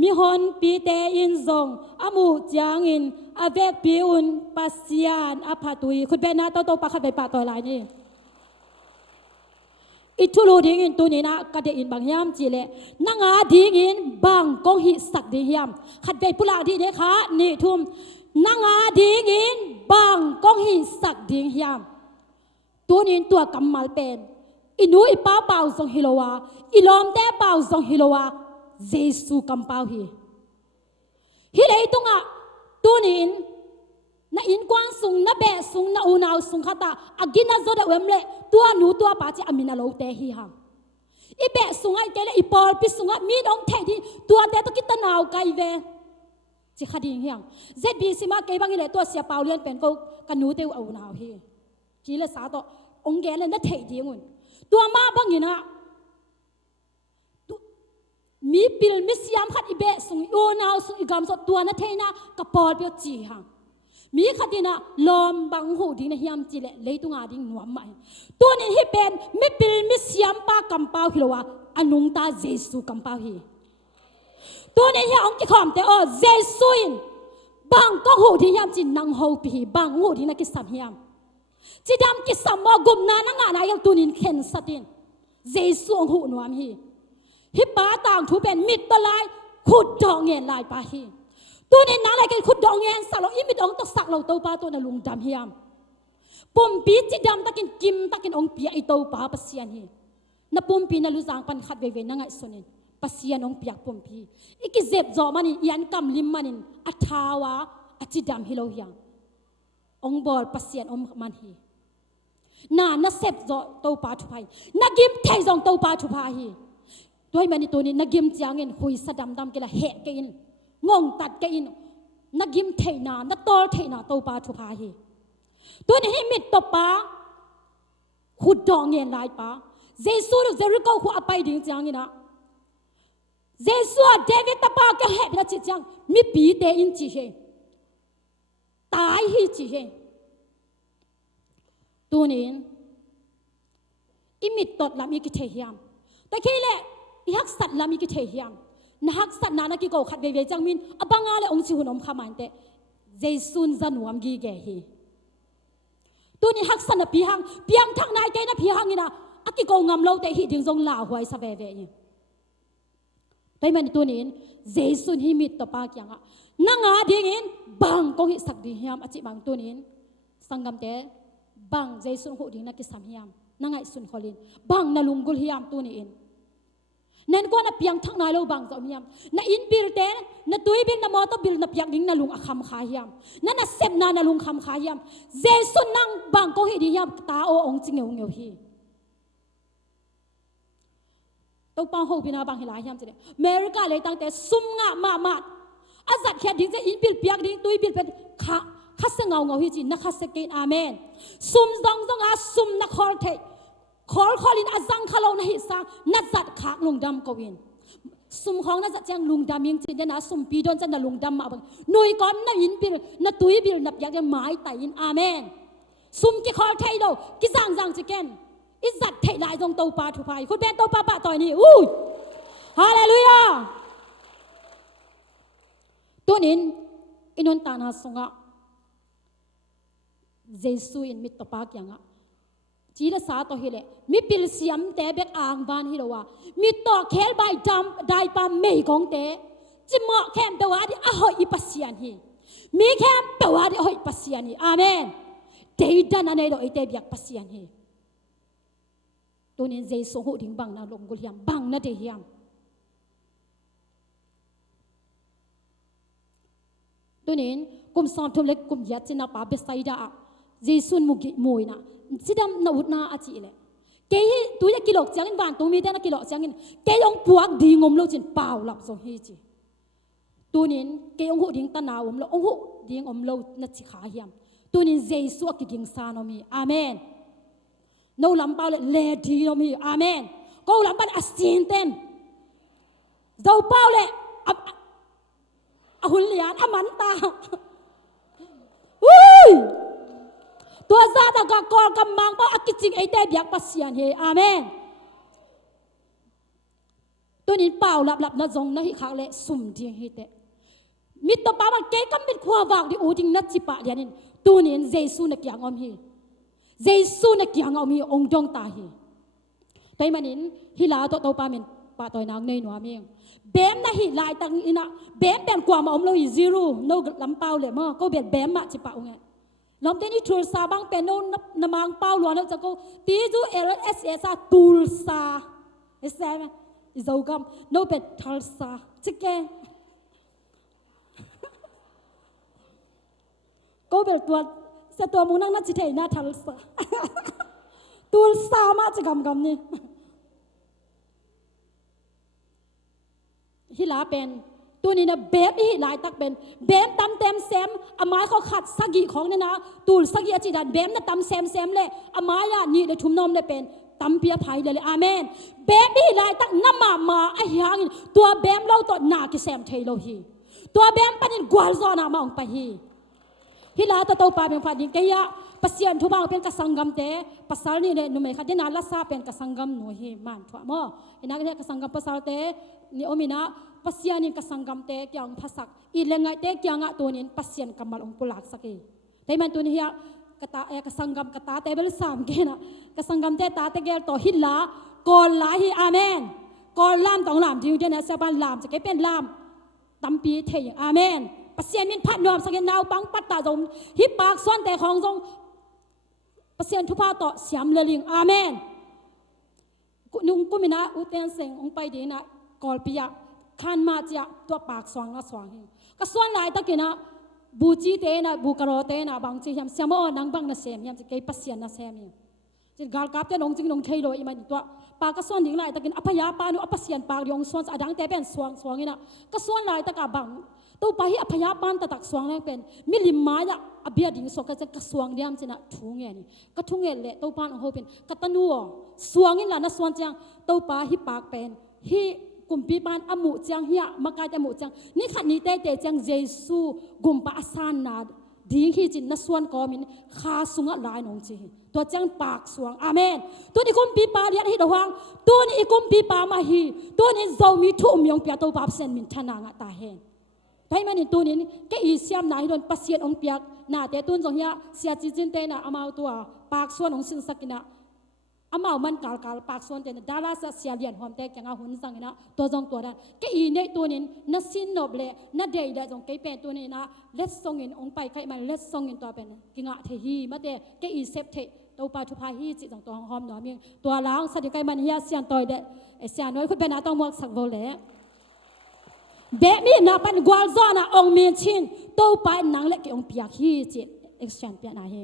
มีฮอนปีเตอินจงอามูจางอินอาเวกปีอุนปัสยานอาพาตุยคุณเป็นนาโตโตปะขัดไปปะต่อหลายนี่อิทุลูดิ้งอินตัวนี้นะกระเดอินบางยามจีเลนังอาดิ้งอินบางกงหิสักดิ้งยามขัดไปปุลาดีเดคะนี่ทุ่มนังอาดิ้งอินบางกงหิสักดิ้งยามตัวนี้ตัวกำมัลเป็นอินูอิป้าเป่าทรงฮิโลวาอิลอมเตเป่าทรงฮิโลวาเยซูกำเป่าฮีฮิเลตุงะตัวนี้น na in kwang sung na be sung na unaw sung khata agina zo da wemle tua nu tua pa chi amina lo te hi hang ibe sungai kele ipol pi sunga mi dong the di tua te to kita naw kai ve chi khading hiang zbc ma ke bang ile to sia paulian pen ko kanu te au naw hi chi le sa to ong ge le na the di ngun tua ma bang ina mi pil mi siam khat ibe sung o naw sung igam so tua na theina ka pol pi chi hang mi khatina lom bang hu ding na hiam chi le leitunga ding nuam mai to ni hi pen mi pil mi siam pa kam pau hilowa anung ta jesu kam pau hi to ni hi ong ki khom te o jesu in bang ko hu di hiam chin nang ho pi bang hu di na ki sam hiam chi dam ki sam mo gum na na nga na yang tunin khen satin jesu ong hu nuam hi hi pa tang thu pen mit to lai khut dong ngen lai pa hiตัวนี้นั่งอะไรกันขุดดองเงินสักเราอิมิดองตกสักเราตัวป้าตัวนั้นลุงดำเฮียมปุ่มปีจิดำตะกินกิมตะกินองปีไอตัวป้าปัสยานเฮียนับปุ่มปีนั่งลุจางปันขัดเวนั่งไอส่วนนี้ปัสยานองปีปุ่มปีอีกเจ็บจอมันนี่ยันกำลิมมันนี่อัฐาวะอัจิดำฮิโลเฮียงองบอลปัสยานองมันเฮีน่าเจ็บจอตัวป้าทุพายนักกิมเทจองตัวป้าทุพายเฮีด้วยมันนี่ตัวนี้นักกิมจางเงินคุยสะดำกันละเหตุกินงงตัดกันอินนักยิมเทนานักตอลเทนาตัวปลาทุพาฮีตัวนี้ให้มิดตัวปลาขุดดองเงินลายปลาเยซูหรือเจริโกหัวไปดิ่งจังอินะเยซูเดวิดตะปาก็เห็นแล้วจิตจังมีปีเตอินจีเฮตายฮีจีเฮตัวนี้อิมิดตดลามีกิเทียมแต่แค่แหละยักษ์สัตว์ลามีกิเทียมนักสัตว์นานักกิโกขัดเวเวจังมินอบังอาเลองชิหุนอมขมันเตเจสุนจันวมกีเกฮีตัวนี้ฮักสันปีหังเปียงทักนายเกนปีหังนี่นะอักกิโกงำโลเตหิดึงทรงลาหวยสเวเวนี่แต่มันตัวนี้เจสุนฮิมิตตปากยังอ่ะนังอาดิ่งินบังกงหิสักดิฮิมอจิบังตัวนี้สังกัมเตบังเจสุนหูดิ่งนักกิสามฮิมนังไงสุนขลินบังนาลุงกุลฮิมตัวนี้นั่นก็นับยังทั้งนายเราบางจอมยามนั่นอินบิลเตนนั่นตัวบิลนั่นมอตบิลนับยังดิ้งนั่นลุงคำขายามนั่นน่ะเสพนั่นลุงคำขายามเจสุนังบางก็เฮดียามตาโอองจิงเงวเงวฮีตัวปังหูพินาบางเฮลายามจะเนี่ยอเมริกาเลยตั้งแต่ซุ่มงะมาอาจัดแค่ดิ้งจะอินบิลเปียกดิ้งตัวบิลเป็นข้าเสงเงาฮีจีนักข้าเสกินอาเมนซุ่มจงอาซุ่มนักคอร์เทขอลินอาจังขลาวนะฮิสังนัดจัดขากลุงดำกวินสุมของนัดจัดยังลุงดำยังจีนนะสุมปีดอนจันนะลุงดำมาบังหน่วยก้อนนะยินบิลนะตุยบิลนับอยากจะหมายแต่ยินอาเมนสุมกิขอไทยโดกิจังจิเกนอิจัดไทยลายตรงตัวปลาทุพายคุณเป็นตัวปลาต่อยนี่อู้ฮาเลลูยาตัวนี้อินนตานาสงะเจสุอินมิตรปากยังอ่ะจีละสาตัวเฮเลมีปิลเสียมแต่เบ็ดอ่างบานฮิโลวามีต่อแคลใบดำได้ปามเมย์ของเตจิเหมาะแคมตัวดิอหอยปัสยานฮีมีแคมตัวดิอหอยปัสยานฮีอาเมนเดดันอันนี้เราไอเตบิยกปัสยานฮีตัวนี้เจสุหูดิ่งบังนะลงกุลยามบังนะเดียมตัวนี้กุมสามทุ่มเล็กกุมยัดจินาปาเบสไซดาเจสุนมุกิมวยนะสิดำนาอุดนาอาจีเลยเกยตัวนี้กิโลจังอินวันตัวมีแต่นักกิโลจังอินเกยองปวกดีงมโลจินเปล่าหลับสงฮีจีตัวนี้เกยองหูดิ่งตนาวมโลองหูดิ่งอมโลนัดสิขาเฮียมตัวนี้เจสุกิกิงซานอมีอาเมนโนลำเปล่าเลยเลดีอมีอาเมนก็ลำเปล่าอัศจินเต้นเจ้าเปล่าเลยหุ่นเหลียนมันตาตัวซาตะกากอกำมังป้าอักจิงไอเตบยักปัสยานเฮอาเมนตัวนี้เปล่าหลับนะจงนะฮิขาวเละสุ่มเดียงเฮเตมิตรป้ามันเก๋ก็มิดขวาวากดิอูดิงนัดจิปะเดียนินตัวนี้เจสุนักยังอมเฮเจสุนักยังอมเฮองจงตาเฮแต่มันนินฮิลาตัวป้ามันป้าตัวนางในหนัวเมียงเบมนะฮิลายตังอินะเบมเป็นกว่ามาอมโลอีซีรูโนลำเปล่าเลยมั้งก็เบียดเบมมาจิปะองเงลำเตนี่ทูลซาบังเป็นโนนมังเป้าหลวงเราจะก็ตีจูเอรเอสเอซาทูลซาเอสเอ็มอิจอกำโนเป็นทัลซาจิเกต ก็เป็นตัวเสตัวมุงนั่งนัดจิเทน่าทัลสะตัวสามาจะกำนี่ฮิลาเป็นตัวนี้นะเบบฮิลายตักเป็นเบบตำเต็มแซมอามาเขาขัดสกีของเนี่ยนะตูลสกีอจิดันเบบนะตำแซมเลยอามายานี่ได้ทุ่มนมได้เป็นตำเปียไผ่เลยอาเมนเบบฮิลายตักน้ำมาไอ้ยังตัวเบบเราตัวหนากิแซมเทโลฮีตัวเบบปันกวาลซอนามาองไปฮีฮิลาตัวโตปาเป็นฝ่ายดิ้งแกยะปัสยานทุบางเป็นกสังกัมเตปัสสาวนี่เนี่ยนุ่มขัดนาลาซาเป็นกสังกัมหนูฮีมันทั่วมอเห็นนักเนี่ยกสังกัมปัสสาวเตนี่โอมินะปัสยานินกสังกัมเตกยังภาษาอีเลงไงเตกยังอ่ะตัวนี้ปัสยานกำมัลองกุลากสักแต่มันตัวนี้ฮะกตากสังกัมกตาเตเบลสามเกนะกสังกัมเตตาเตเกลต่อฮิลลากอลลาฮีอาเมนกอลลามต้องลามจิวเจนะเซบันลามจะเก็บเป็นลามตัมปีเทียงอาเมนปัสยานินพัดนวมสักนาวปังปัตตาจงฮิปปากซ้อนแต่ของจงปัสยานทุพาต่อเสียมเลลิงอาเมนนุ่งกุมินะอุเทนเซงองไปดีนะกอลปิยาขันมาจะตัวปากสว่างละสว่างเฮก็ส่วนหลายตะกี้นะบูจีเตนะบูกรอเตนะบางทียามเสียมอ่อนนังบังนะเสียมยามจะเก็บปัสยานนะเสียมจะกาลกับเตนองจิงนองเทโลอีมันตัวปากก็ส่วนดิ่งหลายตะกี้อภัยปานุอภัสยานปากยองส่วนอดังเตเป็นสว่างสว่างนี่นะก็ส่วนหลายตะกาบังตัวไปอภัยปานตะตักสว่างแล้วเป็นมิลิมายะอเบียดิ่งสกจะกระสว่างเดียมจะนะทุ่งเงี้ยนี่ก็ทุ่งเงี้ยเละตัวปานของเขาเป็นกตันัวสว่างนี่แหละนะส่วนจังตัวปาฮิปากเป็นฮิกุมปีบานอมุจังเฮียมากายอมุจังนี่ขัดนี้เตจังเยซูกุมปะอาสานนาดิ้งฮีจินนัส่วนกอมินคาสุงะลายนองจีตัวจังปากสวงอาเมนตัวนี้กุมปีปาเดียนฮีดวังตัวนี้กุมปีปามาฮีตัวนี้เจ้ามีทุ่มยองเปียตัวปาเซนมินทนางะตาเฮนไปมันนี่ตัวนี้แกอีเสียมนายโดนปัสเซียนองเปียกนาแต่ตุนจงเฮียเสียจิจินเตนะอามาตัวปากส่วนของซึ่งสักนะอามามันกาลปากส่วนเตนดาราสัเสียเลียนหอมแตกจังอาหุ่นสังนะตัวจงตัวนั้นแกอีในตัวนี้นัสินนบเลนัดเดย์ได้จงแกเป็นตัวนี้นะเล็ดส่งเงินองไปใครมาเล็ดส่งเงินตัวเป็นกิงะเทฮีมาเตแกอีเซฟเทตัวปาทุพาฮีจิจงตัวหอมหนอมีตัวล้างสัตย์ใครมันเฮียเสียนต่อยเดเสียนน้อยคุณเป็นอาต้องมวกสักโวเล่เบมีนาปันกวาลซอนะองมีชินตัวไปนังเล็กองเปียกฮีจิเอ็กซ์แชนเปียนาเฮ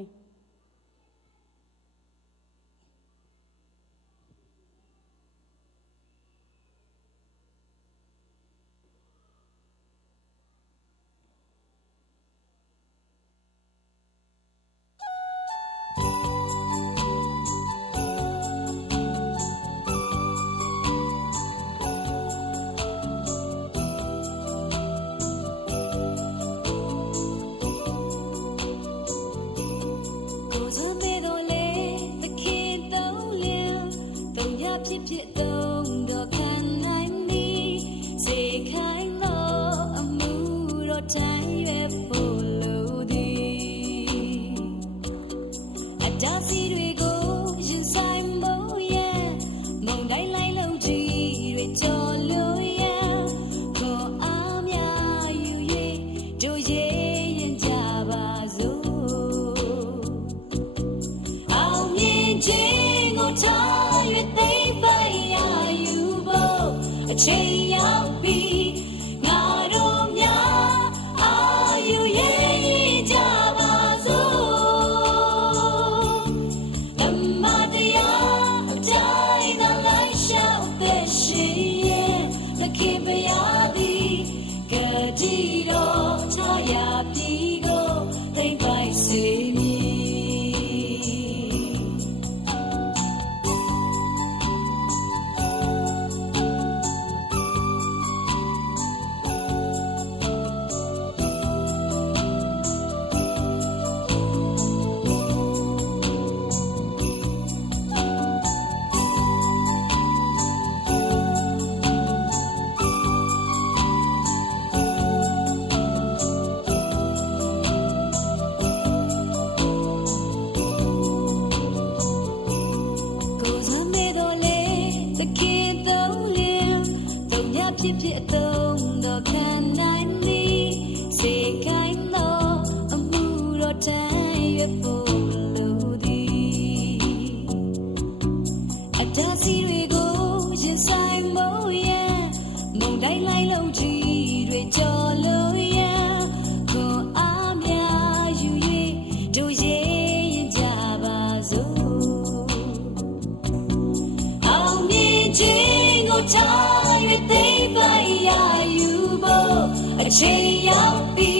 time it they by ya you bo a chain of be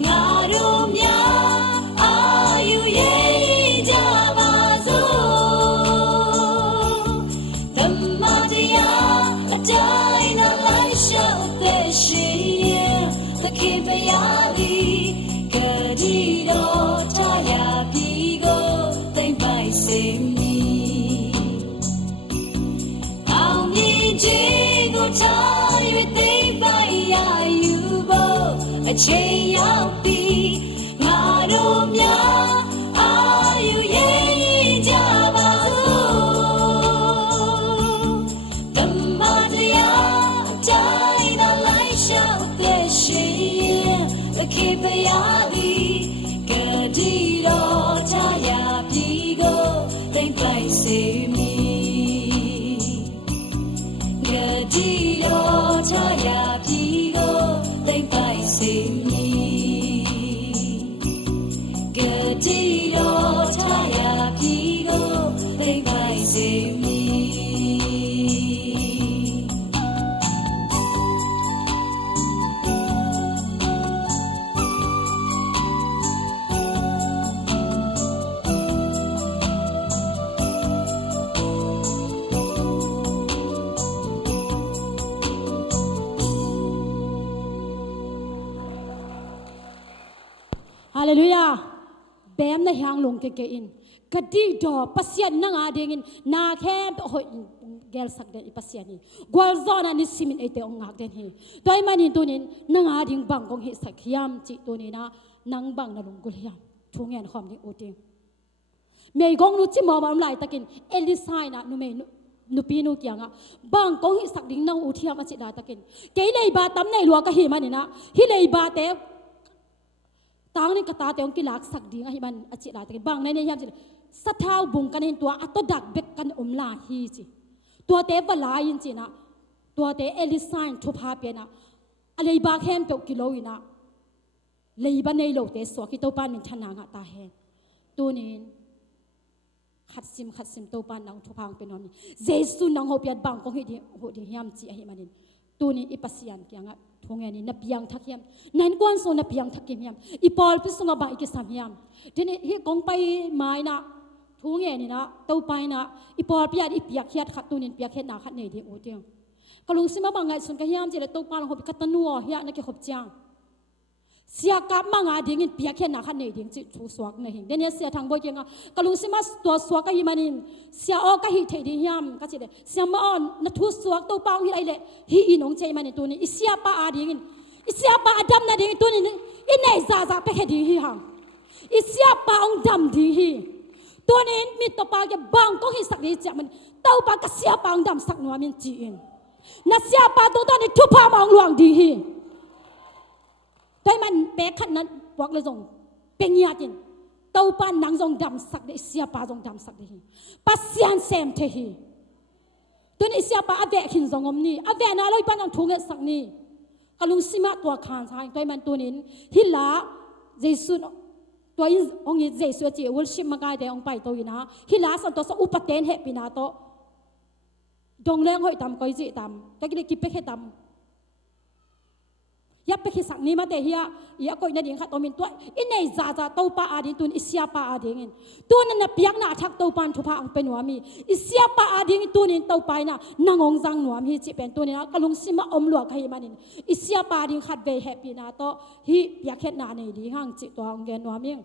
ngaro mya ayu ye java zo Dhammadaya a dina lai shall the shiye the kipayadi kadiro taya pigo they by same time it they by ya you bo a chain of be ngaro mya ayu ye java zo Dhammadaya dina lai shall the shiye the kipayadi kadiro taya pigo they by same Gadiro taya pigo they by same Gadiro taya pigo they by same Hallelujah. Bem na hyang lung ke in. Kadi do pasien na nga dingin na kem ho gel sak den pasien ni. Gwal zona ni simin ete ong ngak den hi. Toy manin tunin na nga ding bang kong hi sak hiam chi tunina nang bang na lung gul hiam. Thungen khom ni uting. Mei gong nu chi mo mam lai takin elisai na nu me nu pi nu kyanga bang kong hi sak ding nang u thiam a chi da takin. Ke nei ba tam nei lua ka hi manina. Hi nei ba te tang ni kata te ong kilak sak ding hi man achi la te bang nei nei hiam chi sa thau bung kan hin tua ato dak bek kan la hi chi tua te bala yin chi na tua te elisain thu pha pe na alei ba khem pe kilo ina lei ba nei lo te so ki to pan min thana nga ta hen tunin khat sim to pan nang thu phang pe nom jesu nang ho piat bang ko hi di hiam chi hi manin tunin ipasian kyanga thongeni na piang thakiam nan kwan so na piang thakim yam ipol pi sunga ba iki samyam dini hi kong pai mai na thongeni na to pai na ipol piat ipiak khiat khatunin piak khet na khat nei di uting kalung sima bangai sun ka hiam jele to pan ho katanu hiya na ke khop chang sia kap manga dingin piak khet na khat nei ding chi thu swak na hing deni sia thang boy kenga kalung sima to swak ka himanin sia o ka hi thei di hiam ka chi de sia ma on na thu swak to pang hi ai le hi inong chei mani tu ni isia pa a dingin isia pa adam na ding tu ni in nei za pe he di hi hang isia pa ong dam di hi tu ni mi to pa ke bang ko hi sak ni cha man tau pa ka sia pa ong dam sak no min chi in na sia pa to ta ni thu pa ma ong luang di hi toy man pe khat nan pok le jong pe nya tin tau pa nang jong dam sak de sia pa jong dam sak de hi pa sian sem the hi tuan isia pa ave hin zongom ni ave na loi panang thunge sak ni kalung sima tua khan sai toy man tunin hila jesu toy ong i jesu chi worship magai de ong pai to ina hila san to sa upaten he pina to dong leng hoi tam koi ji tam ta ki ki pe he tam ya pe ki sak ni ma te hiya ya koi na ding kha to min to in nei za to pa adin tun isia pa ading in tun na piak na thak to pan thu pha ang penwa mi isia pa ading tun in to pai na nangong jang nuam hi chi pen tun na kalung sima om lua khai manin isia pa ading khat ve happy na to hi piak khet na nei di hang chi to ang gen nuam ing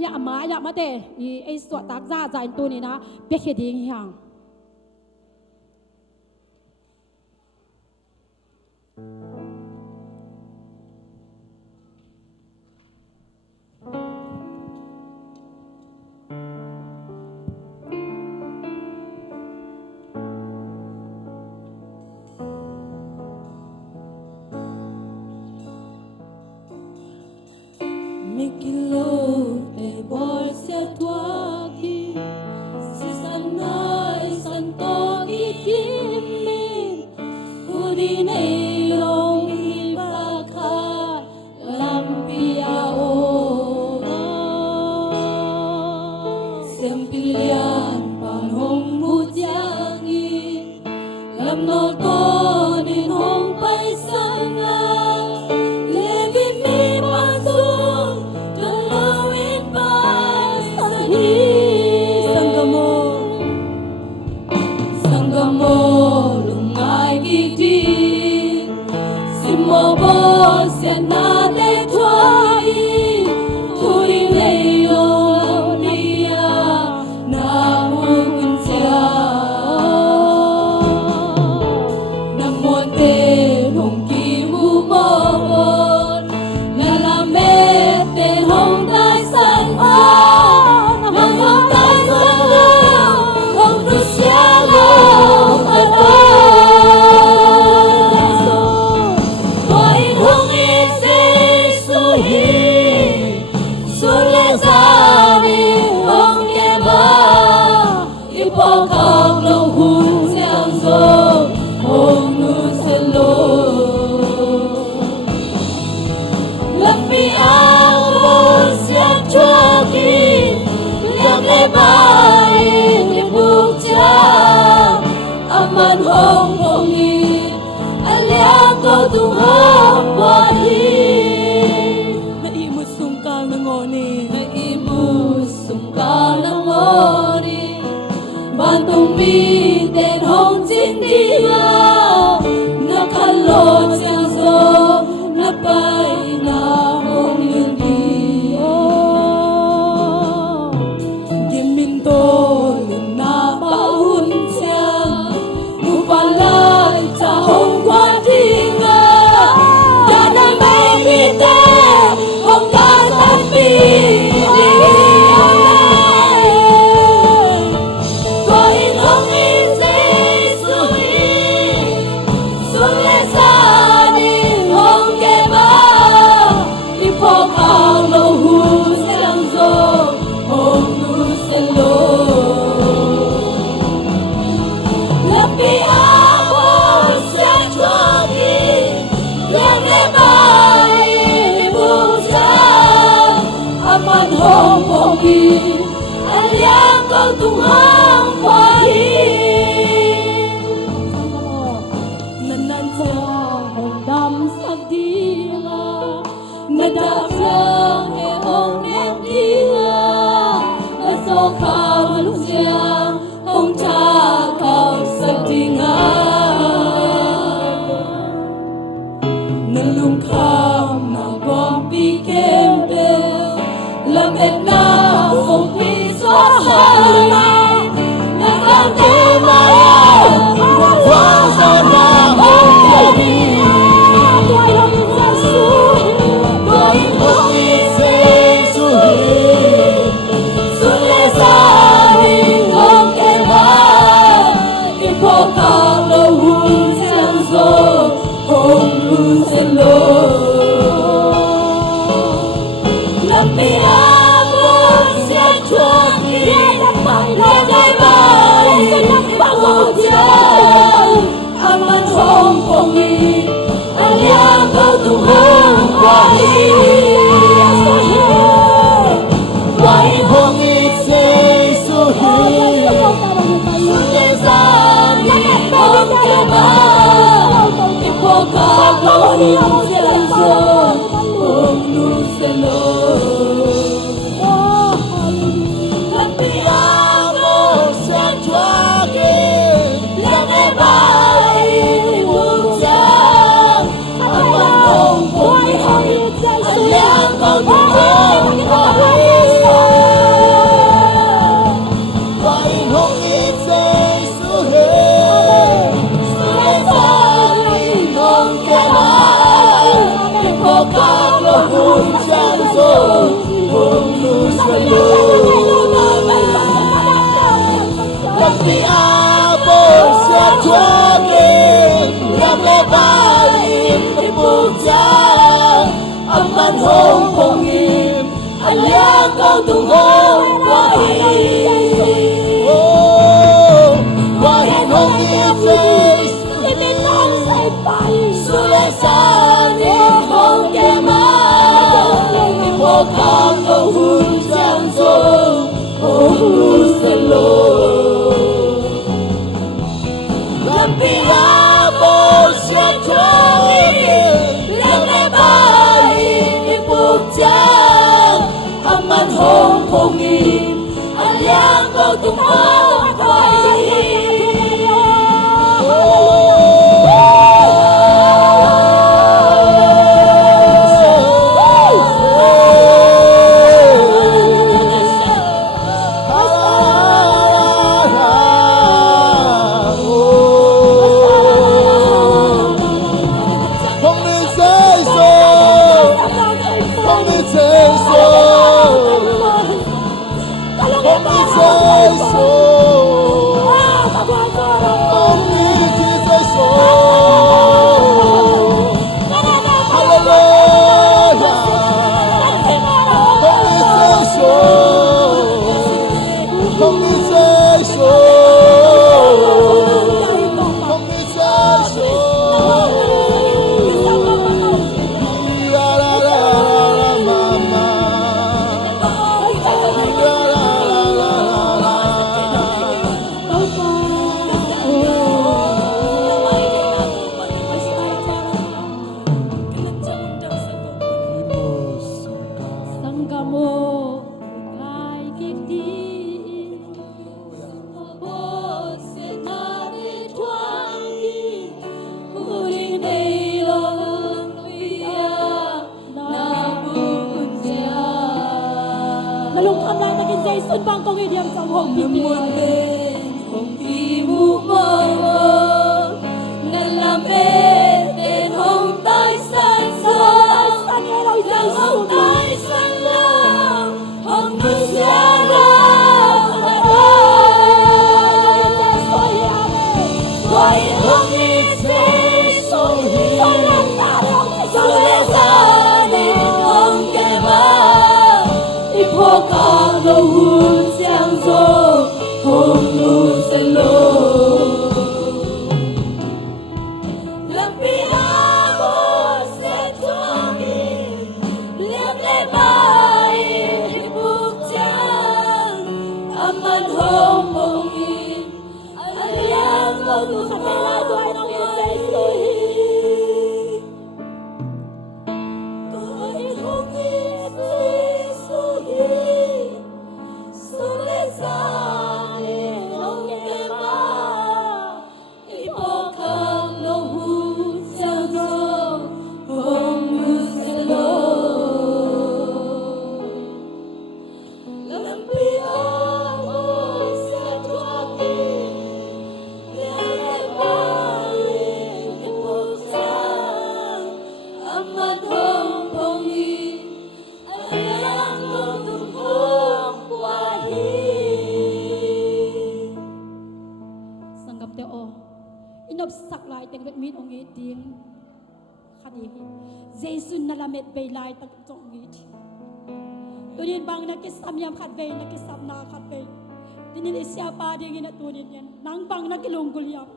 ya ma te i ai so tak za za in tu ni na pe khe ding hiang Mikilo e bol se tuaki si sanoi santo ikimin udine long ibaka lampia o con in hong pai sana levi mi pasung don't know it by sahi sangamo lungai gidi simo bo sia na te twai tui nei o nia na mu kun sia na mo te hong ki mu mo na la me te hong tai san o na hong tai san lo hong tu sia lo ai o Aman hong hongin aliang ko tuhong wahin naimut sungkal na ngoni bantong mi ten hong jin dia nakalo siang so napay na hong hindi giminto na paun siang upalay sa hong kwadinga dana may pite hong katapi hong hongin aliang ko tuhang wahin nanan sa hong dam sa dinga nadaklang e hong nem dinga aso kalung siang hong chakaw sa dinga nalungkam na bombi kempe Lam et na hong pi so hai na kam te maya wang sa na hong yabi doi hong sa su doi hong i se su su le sa ni hong ke ma i po ka lo hun siang so hong lu se lo Aman hong hongin aliang ko tuhang wahin wahin hongin se suhin suhin sani hong kema ipokak lohim siang son hong lu selo Di abon sa tuwagin Yang lebayin ibutang Aman hong hongin Aliang kau tungong wahin Wahin hongin face Iminong sa ipay Sulesan hong kemang Ipokang lohun siyang song Hong lu sa lo Lampiang tung hong quay Nalungkot na naging Jason bang kong idiyam sa hong bibig Hong imu mo Nalamin Din hong tay san sa Yang hong tay san lang Hong nusya lang Quay hong ite Sohi Sohi sa Din hong kema Ipo ka lo hun xiang zo Hong lu sen lo Lam pi a mo se tuangi Liam le mai Ipuk chang Aman hong hong in Aliang hong lu sa pela Doay nong yu say suhi Doay hong ite suhi Sulezane hong ema Ipokang lo hu xiang zo Hong lu se lo Lam pi a mo se tuangi Liam le mai Ipuk chang Aman hong hong in Aliang hong tung hong quay Sanggap te o Inop sak lai teng vet mit ong iting Khadi Jason nalamet bay lai tak tong mit Tunin bang nakisam yam khat bay nakisam na khat bay Tinin isya pa ding ina tunin yan Nang bang nakilunggul yam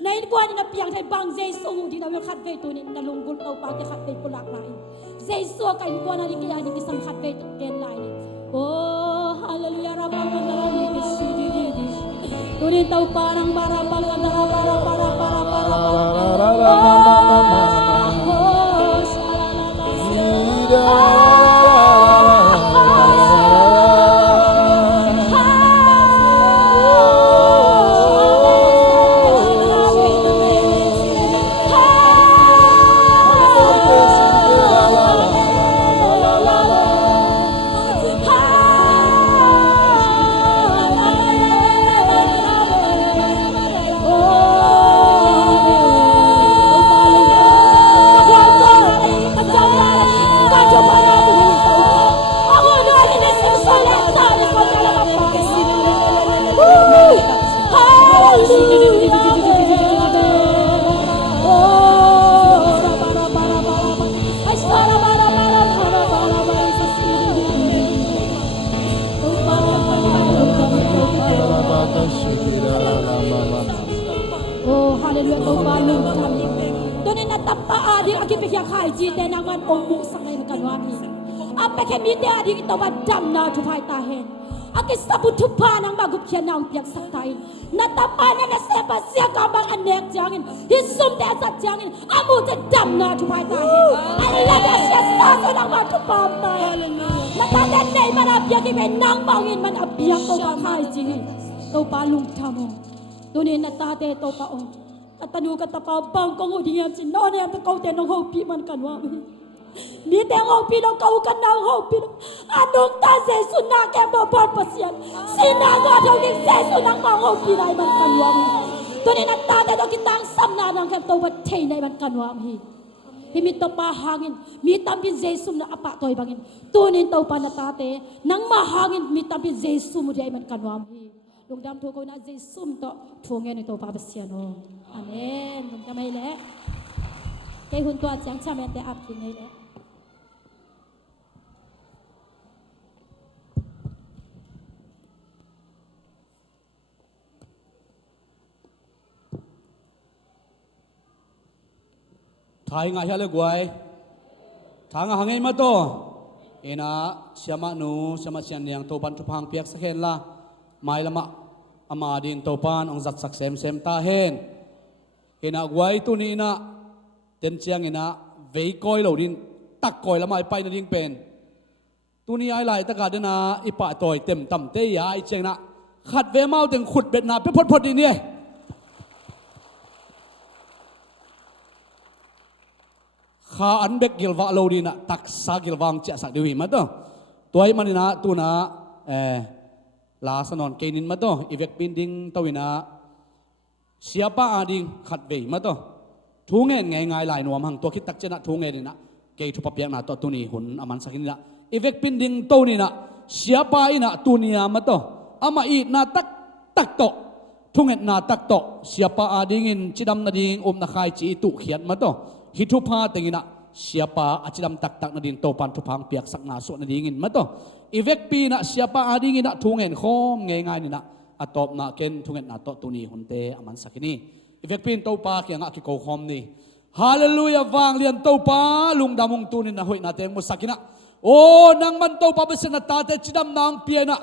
Nain kuan na piang tay bang Jason di na khat bay tunin nalunggul tau pa ke khat bay pulak lai Jason kain kuan na kaya di kisam khat bay ken lai Oh hallelujah rabang nalani kisidi di Tunin tau parang para para para para para para para Oh hallelujah tau balung kami Donin natapa adi agi pekya khai ji te nangan omu sangai kanwani Ape kemi te adi ito badam na tupai tahen Agi sabu tupa nang magup kya nang piyak saktain Natapa na nasepa siya kambang anek jangin Hisum te asat jangin Amu te dam na tupai tahen Alaga siya saso nang matupam tahen Nataten na iman abyak ibe nang bangin man abyak tau khai ji to pa lung thamo tunin na tate to pa o atanu ka ta pa bang kong udiyam sin no ne ta ko te no ho pi man kanwa mi te ho pi no kau kan na ho pi anong ta se sunna ke bo par pasian sina ga tho ni se sunang ma ho pi nai man kanwa tunin na tate to kitang samna nang ke to ba thei nai man kanwa hi himit to pa hangin mi tampin Jesus na apa toy bangin tunin to pa na tate nang mahangin mi tampin Jesus mo di man kanwam hi lungdam to ko na Jesus to thungen ni to pa basiano amen lungdam ai le kay hun to at yang chamen te ap tin ai le Thai ngai hale guai thang hangai ma to ena siama nu siama sian yang to ban tu phang piak sakhen la mai lama ama din to pan ong zat sak sem ta hen ena guai tu ni na ten chiang ena vei koi lo din tak koi lama pai na ding pen tu ni ai lai ta ka de na ipa toy tem tam te ya ai cheng na khat ve mau teng khut bet na pe phot di niข้าอันเบกกิลวะโลดีนะตักซากิลวังเจสักดีวิมาตัวตัวไอ้มันนะตัวนะลาสนอนเกนินมาตัวอีเวกปินดิงตัววินะเสียป้าอาดิงขัดเวมาตัวทุ่งเงินไงไงหลายหน่วมหังตัวคิดตักเจนะทุ่งเงินนี่นะเกยทุบเปียกนะตัวนี้หุ่นอามันสักนิดละอีเวกปินดิงตัวนี้นะเสียป้าอีนะตัวนี้มาตัวอามาอีนาตักโตทุ่งเงินนาตักโตเสียป้าอาดิงินจิดำนาดิงอมนาคายจีตุเขียนมาตัวฮิทุพาติงินะsiapa acidam tak nadin topan tupang piak sak naso nadingin mato ivek pi na siapa adingin na tungen khom ngai ni na atop na ken tungen na to tuni hunte aman sakini ivek pin topa kyanga ki ko khom ni hallelujah wang lian topa lungdamung tunin na hoi na teng mo sakina o nang man topa besen na tate cidam nang piana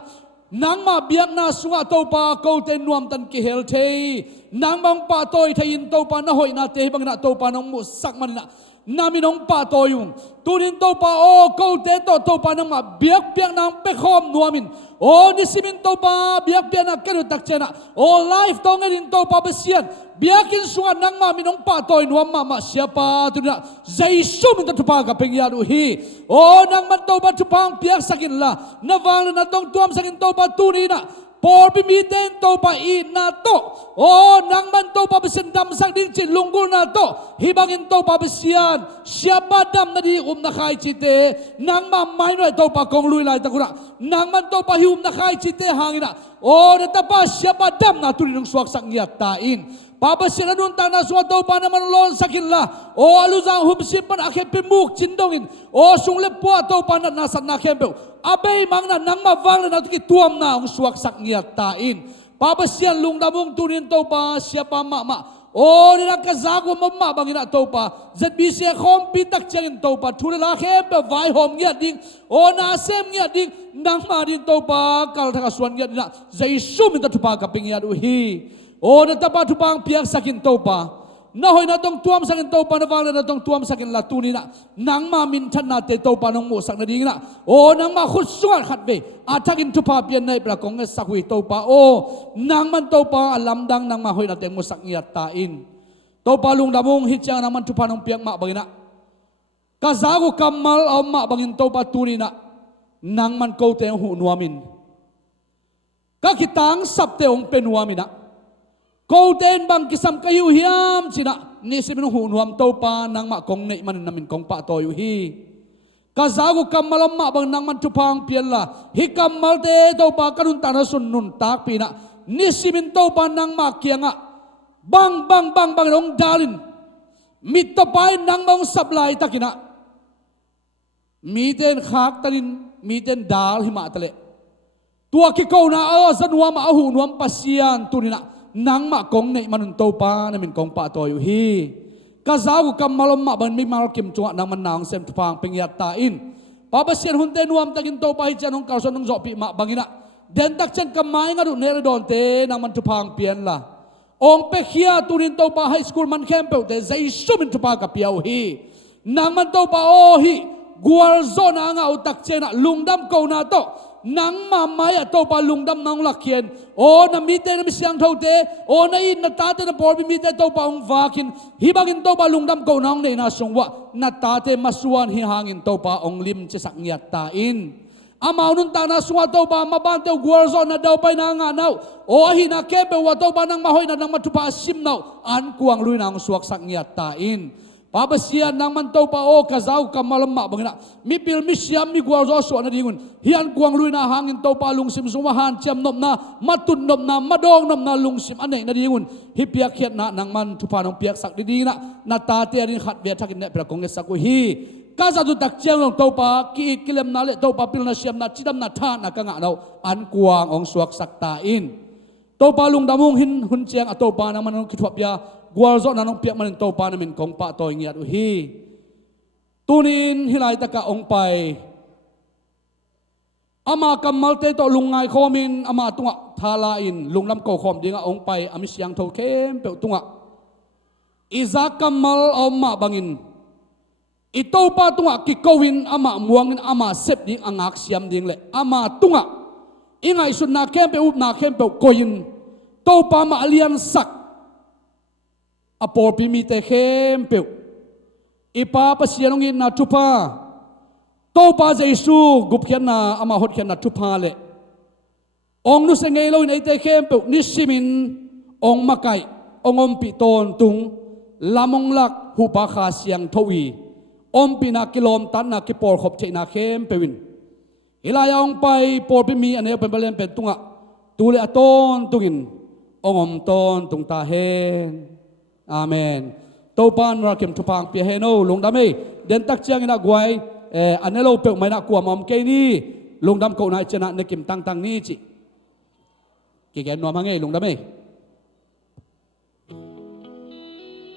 nang ma biak na sunga topa ko ten nuam tan ki hel thei nang bang pa toy thein topa na hoi na te bang na topa nong mu sak man na naminong pa toyung tunin topa o ko te to pa nang ma biak nang pe khom nuamin o nisimin topa biak na keru tak chena o life tong in topa besian biakin sunga nang ma minong pa toy nuam ma siapa tunina jaisu min tupa ka pengya du hi o nang man topa tupang piak sakin la nawang na tong tuam sakin topa tunina por bimiten topa i na to o nang man topa besen dam sak ding chin lunggul na to hibangin topa besian siapa dam na di na khai chite nang ma mai noi topa kong lui lai takura nang man topa hi na khai chite hangina o na tapa siapa dam na tuninung suak sak ngiat ta in Papa sinanun ta na suato pa naman lon sakin la o aluzang humsipan akhe pimuk chindongin o sungle po ato pa na nasa na kempe abay mang na nang mawang na natuki tuam na ang suwak sak niyat tain Papa siyan lungdamong tunin to pa siya pa mama o nila kazago mama bangina to pa zetbi siya khom pitak changin to pa thulala kempe vai hom niyat ding o nasem niyat ding nang ma din to pa kal thaka suan niyat na jaisu minta tupa kaping niyat uhi o natapa tupang piak sakin topa na hoy na tong tuam sakin topa na wala na tong tuam sakin latuni na nang ma mintan na te topa nong mo sak na ding na o nang ma khusungan khatbe atakin tupa pian nai pra kong sakwi topa o nang man topa alam dang nang ma hoy na te mo sak ngiat tain topa lung damong hitchang nang man tupa nong piak ma bangina kazago kamal ma bangin topa tuni na nang man ko te hu nuamin kakitang sapte ong penuamin na Kau ten bang kisam kayu hiam sina ni siminung hunuam topa nang ma kong nei man namin kong pa toyu hi kazagu kamalam ma bang nang man tupang piala hi kamal te topa kanun tanasun nun tak pina ni simin topa nang ma kianga bang dong dalin mit topai nang bang sablay takina miten khak tanin miten dal hima tale tua ki ko na o zanwa ma hunuam pasian tunina nang ma kong nei manun topa namin kong pa toyu hi kazagu kamalom ma ban mi mal kim chua nang man nang sem tupang pengyat ta in pabasian hunte nuam tagin topa hi chanong kauson nong zopi ma bangina den tak chen kamai ngadu nere don te nang man tupang pian la ong pe khia tunin topa high school man campeu te zai sumin tupa ka piau hi nang man topa o hi gual zona nga utak chena lungdam ko na to นังมาไม่อะตัวปาลุงดำนองหลักเขียนโอ้นามีเตนะมิเสียงเท่าเตโอ้นาอินนาตาเตนะปอร์มีเตตัวปาองวากินฮิบักินตัวปาลุงดำกูน้องเนี่ยนะสงวะนาตาเตมาสวนฮิหางินตัวปาองลิมจะสักเงียตาอินอามาอุนตานะสวะตัวปามาบ้านเตวกัวซอนนาเดาไปนางานาโอ้ฮินาเก็บเวตัวปานังมาหอยนังมาทุปาซิมนาอันกวางลุยนางสวกสักเงียตาอินPabasian nang mantau pa o kazau kamalama bangina mi pil mi siam mi gwal zo so na dingun hian kuang lui na hangin tau pa lungsim sumahan cham nom na matun nom na madong nom na lungsim ane na dingun hi piak khiat na nang man thupa nong piak sak di na ta te rin khat bia thakin ne pra kong sa ko hi ka za du tak chiang long tau pa ki kilem na le tau pa pil na siam na chidam na tha na ka nga no an kuang ong suak sak ta in tau pa lung damung hin hun chiang a tau pa nang man ki thop ya gwal zo nanong piak manin to pa namin kong pa to ngiat hi tunin hilai taka ong pai ama kamal te to lungai khomin ama tunga thalain lunglam ko khom dinga ong pai amis yang tho kem pe tunga iza kamal oma bangin ito pa tunga ki kowin ama muangin ama sep ding angak siam ding le ama tunga ingai sun na kem pe up na kem pe koyin to pa ma alian sak apor pimi te khem pe ipa pasianong in na tupa to pa jesu gup khian na ama hot khian na tupa le ong nu se ngei lo nei te khem pe ni simin ong makai ongom pi ton tung lamong lak hu pa kha siang thowi om pi na kilom tan na ki por khop che na khem pe win hilaya ong pai por pimi ane pen balen pe tunga tule aton tungin ongom ton tung ta hen Amen. Topan rakim tupang piheno lungdame den tak chiang ina guai anelo pe mai na kwa mam ke ni lungdam ko na chena nekim tang tang ni chi ki gen no mangai lungdame